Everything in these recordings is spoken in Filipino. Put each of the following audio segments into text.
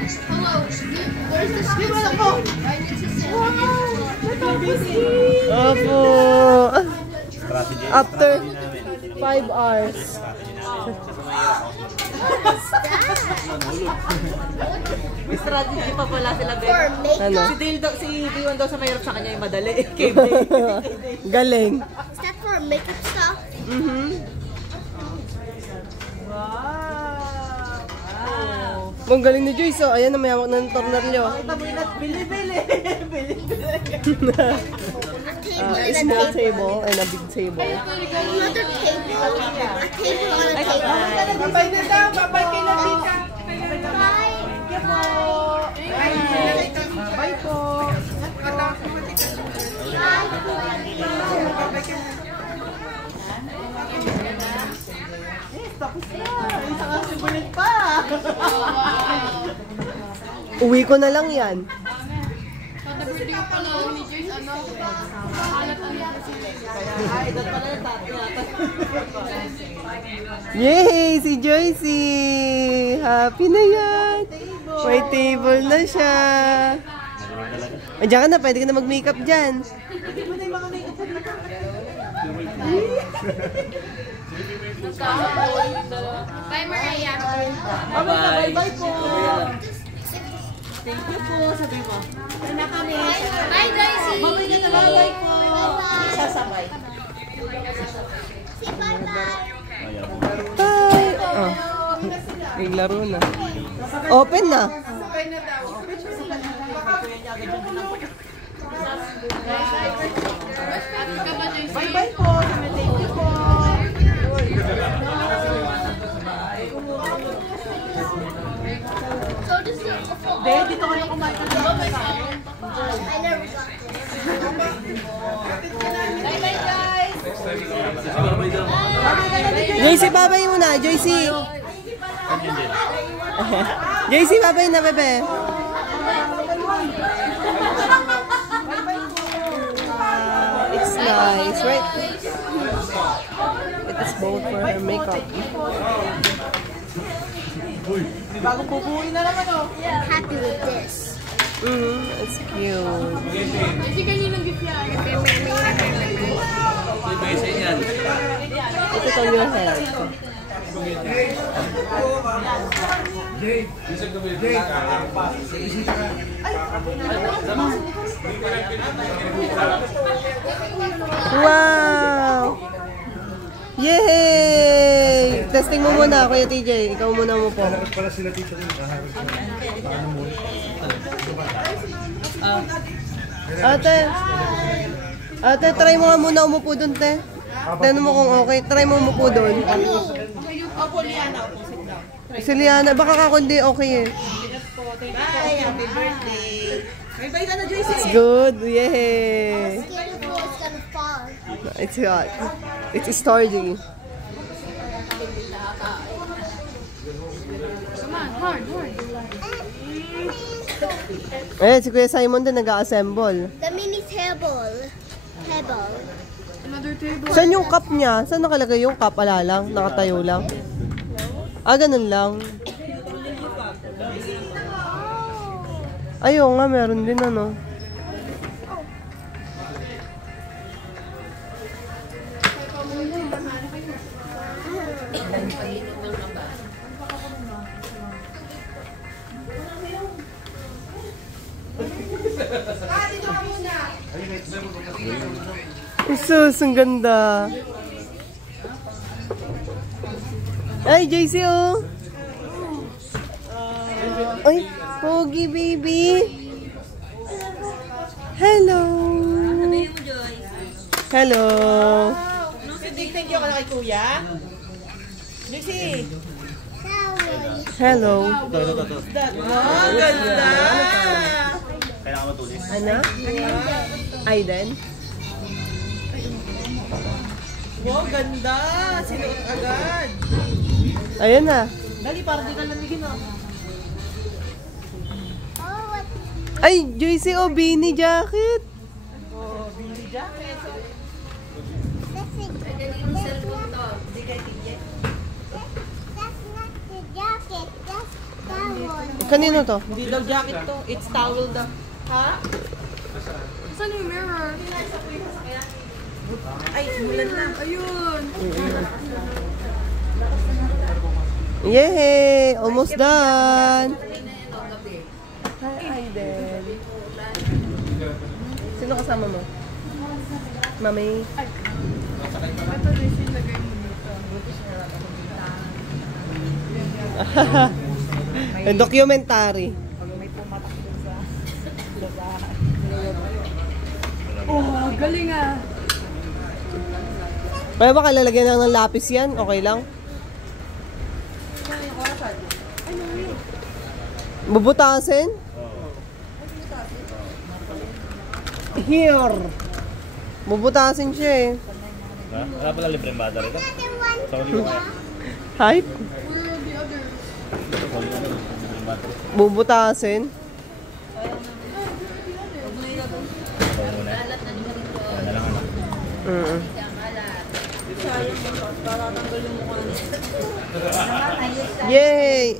Hello. Where's the skin? I need to send Opo. After 5 hours. May strategy pa pala sila, Ben. Ano? Si Dion daw sa mahirap sa kanya yung madali. Galing. Is that for makeup stuff? Wow. Ang galing ni Joyce, oh. Ayan na, may hawak ng tornilyo. Bili-bili. A small table and a big table. Another table. A table on a table. Babay na daw. Babay kay Natika. Bye. Bye po. Tapos na. Isang asibulit pa. Uwi ko na lang yan. Ay, doon pala yung tatlo. Yay! Si Joycey! Happy na yan! May table na siya. Andiyan ka na, pwede ka na mag-makeup dyan. Bye, Maria. Bye-bye po. Thank you po. Sabi mo. Na kami. Bye, Daisy. Babay na nalalay po. Sasabay. Say bye-bye. Bye! Oh. Naglaro na. Open na. Bye-bye po. Thank you po. So this is Dahil dito ko na kumain ng I never got Bye-bye, guys. Joycey, babay muna. Joycey. Joycey, babay na, bebe. It's nice, right? It is both for her makeup. Bagong bubuuin na naman oh. Happy with this. It's cute. Kasi kaninang gift yan. Put it on your head. Wow! Yay! Testing mo muna, Kuya TJ. Ikaw muna mo po. Ate, try mo nga muna umupo dun, te. Tignan mo kung okay. Try mo umupo dun. Opo, Liana. Si Liana, baka ka kundi okay eh. Bye, happy birthday. Bye-bye ka na, Joyce. It's good. Yay! Skateboard is gonna fall. It's hot. It's starting. Come on, hard. Eh, si Kuya Simon din nag-assemble. The mini table. Another table. Saan yung cup niya? Saan nakalagay yung cup? Ala lang? Nakatayo lang? Ah, ganun lang. Ayaw nga, meron din ano. Sus, ang ganda. Ay, JC, oh. Ay, Pogi, baby. Hello. Hello. Thank you ka na kay Kuya. Joyce. Hello. Wow, ganda. Kailangan matulis. Ano? Aiden? Wow, ganda. Sinuot agad. Ayan na. Dali, parang di ka lamigin oh. Ay, Joyce, oh, beanie jacket. Oh, Billy jacket. That's not the jacket. That's that one. Kanino to? Hindi daw jacket to. It's towel daw. Ha? Saan yung mirror? Ay, mulan na. Ayun. Yay! Almost done! Hi, Aiden. Sino kasama mo? Mami? Ito rin sinagay mo dito. Ang documentary. Oh, galing ah. Pwede ba kalalagyan lang ng lapis yan? Okay lang? Bubutasin? Here. Bubutasin siya eh. Ha? Wala pala libreng battery ito. Sorry ko kaya. Hype? Where are the others? Sorry ko libreng battery. Bubutasin? Sorry ko na. Wala na lang ano. Yay!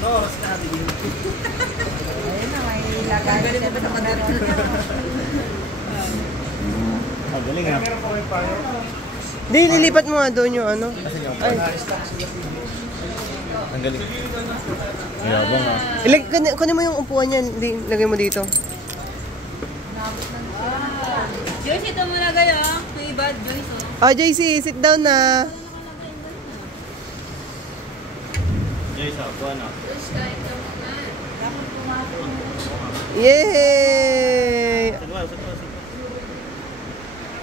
Ano oras na natin yun? Ang galing ha. Di, lilipat mo nga doon yung ano. Ay. Ang galing. Yabang ha. Kunin mo yung upuan niya. Lagay mo dito. Joyce, ito mo na kayo. May bad Joyce, oh. Oh, JC, sit down na. Joyce ha, buwan ha. Yay! Sagwa.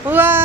Wow!